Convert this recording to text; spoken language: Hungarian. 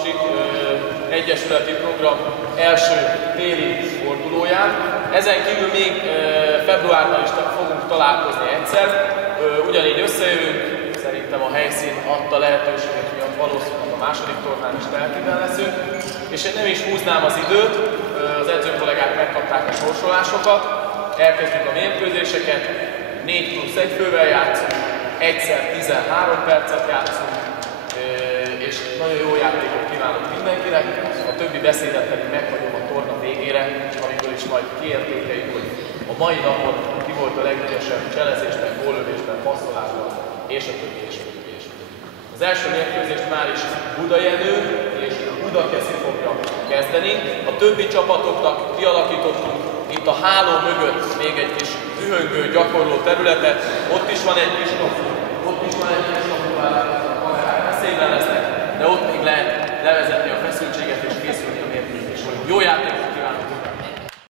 Pazsik egyesületi program első téli fordulóján. Ezen kívül még februárban is fogunk találkozni egyszer, ugyanígy összejövünk, szerintem a helyszín adta lehetőséget miatt valószínűleg a második tornán is telkiben leszünk, és én nem is húznám az időt, az edzőkollégák megkapták a sorsolásokat, elkezdjük a mérkőzéseket, 4+1 fővel játszunk, egyszer 13 percet játszunk, és nagyon jó játékot kívánok mindenkinek, a többi beszédet pedig meghagyom a torna végére, amikor is majd kiértékeljük, hogy a mai napon ki volt a legügyesebb cselezésben, góllövésben, passzolásban, és a többi, és a többi, és a többi. Az első mérkőzést már is Budajenő és Budakeszi fogja kezdeni. A többi csapatoknak kialakítottunk itt a háló mögött még egy kis dühöngő, gyakorló területet. Ott is van egy kis kapu, ott is van egy kis kapu, a kamerák veszélyben lesznek, de ott még lehet levezetni a feszültséget és készülni a mérkőzésre. Jó játék!